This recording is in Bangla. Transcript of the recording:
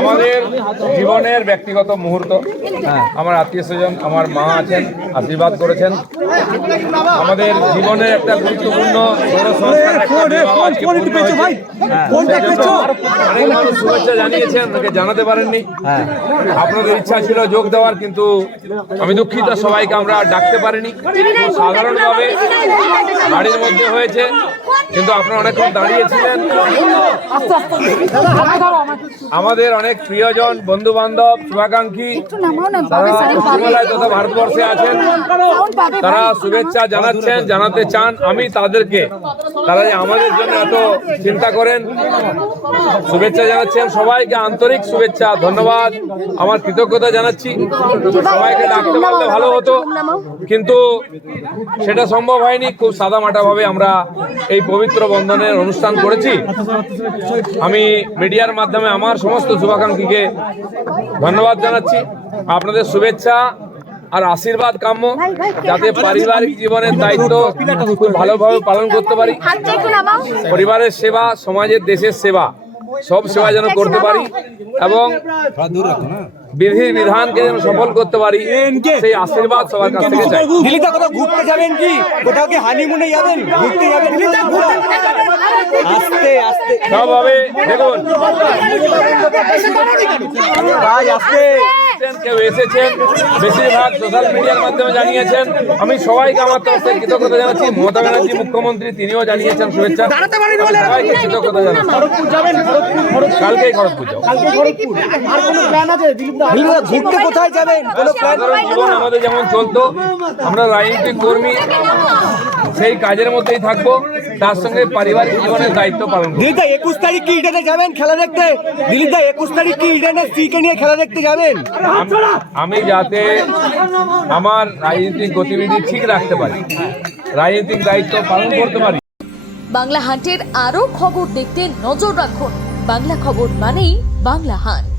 আমাদের জীবনের ব্যক্তিগত মুহূর্ত। আমার আত্মীয় স্বজন, আমার মা আছেন, আশীর্বাদ করেছেন। আমাদের জীবনের একটা গুরুত্বপূর্ণ অনেক মানুষ শুভেচ্ছা জানিয়েছেন, ওকে জানাতে পারেননি। আপনাদের ইচ্ছা ছিল যোগ দেওয়ার, কিন্তু আমি দুঃখিত, সবাইকে আমরা ডাকতে পারিনি। সাধারণভাবে বাড়ির মধ্যে হয়েছে, কিন্তু আপনারা অনেকক্ষণ দাঁড়িয়েছিলেন। আমাদের অনেক প্রিয়জন, বন্ধু বান্ধব, শুভাকাঙ্ক্ষী তারা পশ্চিমবাংলায় তথা ভারতবর্ষে আছেন, তারা শুভেচ্ছা জানাচ্ছেন, জানাতে চান। আমি তাদেরকে, তারা যে আমাদের জন্য এত চিন্তা করেন, শুভেচ্ছা জানাচ্ছেন। সবাইকে আন্তরিক শুভেচ্ছা, ধন্যবাদ, আমার কৃতজ্ঞতা জানাচ্ছি। সবাইকে ডাকতে পারলে ভালো হতো, কিন্তু সেটা সম্ভব হয়নি। খুব সাদামাটাভাবে আমরা এই পবিত্র বন্ধনের অনুষ্ঠান করেছি। আমি মিডিয়ার মাধ্যমে আমার সমস্ত শুভাকাঙ্ক্ষীকে ধন্যবাদ জানাচ্ছি। আপনাদের শুভেচ্ছা আর আশীর্বাদ কাম্য, যাতে পারিবারিক জীবনের দায়িত্ব খুব ভালোভাবে পালন করতে পারি। পরিবারের সেবা, সমাজের, দেশের সেবা, সব সেবা যেন করতে পারি এবং বিধির বিধানকে যেন সফল করতে পারি, সেই আশীর্বাদ সবার কাছ থেকে চাই। দিল্লিতে কোথাও ঘুরতে যাবেন কি? কোথাও কি হানিমুনে যাবেন? ঘুরতে যাবেন? আস্তে আস্তে সবভাবে দেখুন, কেউ এসেছেন, বেশিরভাগ সোশ্যাল মিডিয়ার মাধ্যমে জানিয়েছেন। আমি সবাইকে আমার তরফ থেকে কৃতজ্ঞতা জানাচ্ছি। মমতা ব্যানার্জি মুখ্যমন্ত্রী, তিনিও জানিয়েছেন শুভেচ্ছা। সবাইকে কৃতজ্ঞতা জানাচ্ছি। কালকেই খড়গপুর যাবো। ঘুরতে কোথায় যাবেন? সাধারণ জীবন আমাদের যেমন চলতো, আমরা রাজনৈতিক কর্মী, সেই কাজের মধ্যেই থাকবো, তার সঙ্গে পারিবারিক জীবনের দায়িত্ব পালন করবো। দিলীপদা 21 তারিখ কি ইডেনে যাবেন খেলা দেখতে? দিলীপদা 21 তারিখ কি ইডেনে স্ত্রীকে নিয়ে খেলা দেখতে যাবেন? আমি যাতে আমার রাজনৈতিক গতিবিধি ঠিক রাখতে পারি, রাজনৈতিক দায়িত্ব পালন করতে পারি। বাংলা হান্টের আরও খবর দেখতে নজর রাখুন। বাংলা খবর মানেই বাংলা হান্ট।